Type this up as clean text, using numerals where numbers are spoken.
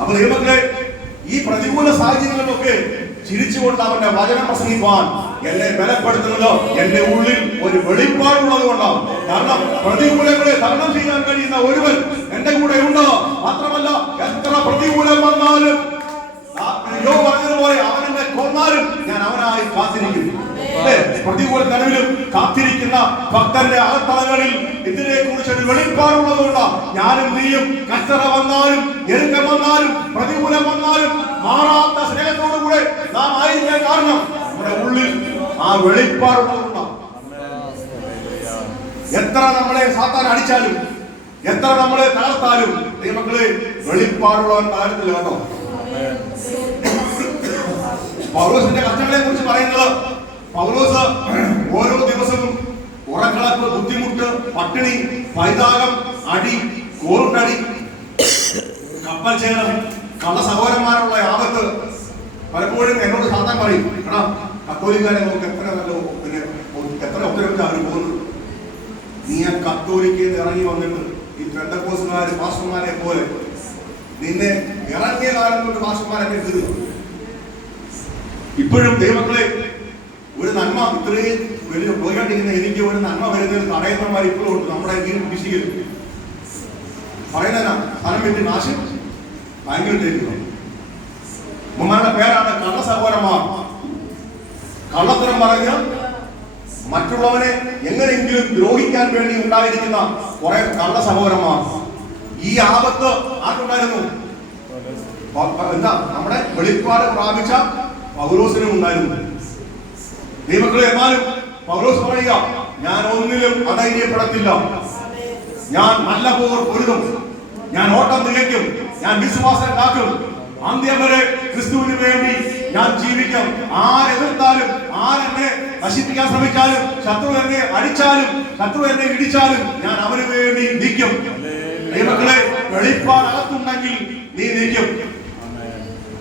അപ്പൊ ദൈവമക്കളെ, ഈ പ്രതികൂല സാഹചര്യങ്ങളിലൊക്കെ ചിരിച്ചുകൊണ്ട് അവന്റെ വചനം പ്രസംഗിക്കുവാൻ എന്നെ ബലപ്പെടുത്തുന്നത് എന്റെ ഉള്ളിൽ ഒരു വെളിപ്പാടുള്ളത് കൊണ്ടാണ്. കാരണം പ്രതികൂലങ്ങളെ തരണം ചെയ്യാൻ കഴിയുന്ന ഒരുവൻ എന്റെ കൂടെ ഉണ്ട്. മാത്രമല്ല, എത്ര പ്രതികൂലം വന്നാലും പറഞ്ഞതുപോലെ അവൻ എന്നെ കൊന്നാലും ഞാൻ അവനായി കാത്തിരിക്കും. പ്രതികൂല നടുവിലും കാത്തിരിക്കുന്ന ഭക്തന്റെ അകത്തളങ്ങളിൽ ഇതിനെ കുറിച്ചൊരു വെളിപ്പാടുള്ളതുകൊണ്ട് ഞാനും നീയും കച്ചറ വന്നാലും ഞെരുക്കം വന്നാലും പ്രതികൂലം വന്നാലും മാറാത്ത സ്നേഹത്തോടുകൂടെ നാം ആയിരിക്കാൻ കാരണം നമ്മുടെ ഉള്ളിൽ ആ വെളിപ്പാടുള്ളതുകൊണ്ടാണ്. എത്ര നമ്മളെ സാത്താൻ അടിച്ചാലും എത്ര നമ്മളെ തകർത്താലും ദൈവമക്കളെ വെളിപ്പാടുള്ളവൻ തകർത്തില്ല കേട്ടോ. പൗലോസിന്റെ കഷ്ടങ്ങളെ കുറിച്ച് പറയുന്നത്, പൗലോസ് ഓരോ ദിവസവും ഉറക്കളപ്പ്, ബുദ്ധിമുട്ട്, പട്ടിണി, പൈതാകം, അടി, കോറുണ്ടടി, കപ്പൽ ചേണം, കള്ള സഹോദരന്മാരുള്ള ആപത്ത്. പലപ്പോഴും എന്നോട് സാത്താൻ പറയും, എടാ കത്തോലിക്കാരെ നമുക്ക് എത്ര എത്ര ഒത്തരവിട്ട് അവർ പോകുന്നു. നീ ആ കത്തോലിക്കയിൽ ഇറങ്ങി വന്നിട്ട് ഈ പെന്തക്കോസ്തുകാര് പാസ്റ്റർമാരെ പോലെ നിന്നെ ഇറങ്ങിയ കാലം കൊണ്ട് പാസ്റ്റർമാരൊക്കെ കീറുക. ഇപ്പോഴും ദൈവമക്കളെ, ഒരു നന്മ ഇത്രയും വലിയ പോയിക്കൊണ്ടിരിക്കുന്ന എനിക്ക് ഒരു നന്മ വരുന്നതിൽ തടയുന്നവന്മാർ ഇപ്പോഴും ഉണ്ട് നമ്മുടെ വിശികൾ. പറയുന്ന സ്ഥലം വിട്ട് നാശം ബാങ്കിലിട്ടേക്കുന്നു. ഉമ്മമാരുടെ പേരാണ് കള്ള സഹോദരന്മാർ. കള്ളത്തരം പറഞ്ഞ് മറ്റുള്ളവനെ എങ്ങനെയെങ്കിലും ദ്രോഹിക്കാൻ വേണ്ടി ഉണ്ടായിരിക്കുന്ന കുറെ കള്ള സഹോദരന്മാർ. ഈ ആപത്ത് ആർക്കുണ്ടായിരുന്നു? എന്താ, നമ്മുടെ വെളിപ്പാട് പ്രാപിച്ച പൗലോസിനും ഉണ്ടായിരുന്നു. ദൈവമക്കളെ, എന്നാലും പൗലോസ് പറയുക, ഞാൻ ഒന്നിലും അധൈര്യപ്പെടത്തില്ല. ഞാൻ നല്ല പോർ പൊരുതും, ഞാൻ ഓട്ടം തികയ്ക്കും, ഞാൻ വിശ്വാസം കാക്കും, അന്ത്യം വരെ ക്രിസ്തുവിന് വേണ്ടി ഞാൻ ജീവിക്കും. ആരെതിർത്താലും, ആരെന്നെ നശിപ്പിക്കാൻ ശ്രമിച്ചാലും, ശത്രു എന്നെ അടിച്ചാലും, ശത്രു എന്നെ ഇടിച്ചാലും ഞാൻ അവന് വേണ്ടി നിൽക്കും. ദൈവമക്കളെ, വെളിപ്പാട് അകത്തുണ്ടെങ്കിൽ നീ നിൽക്കും.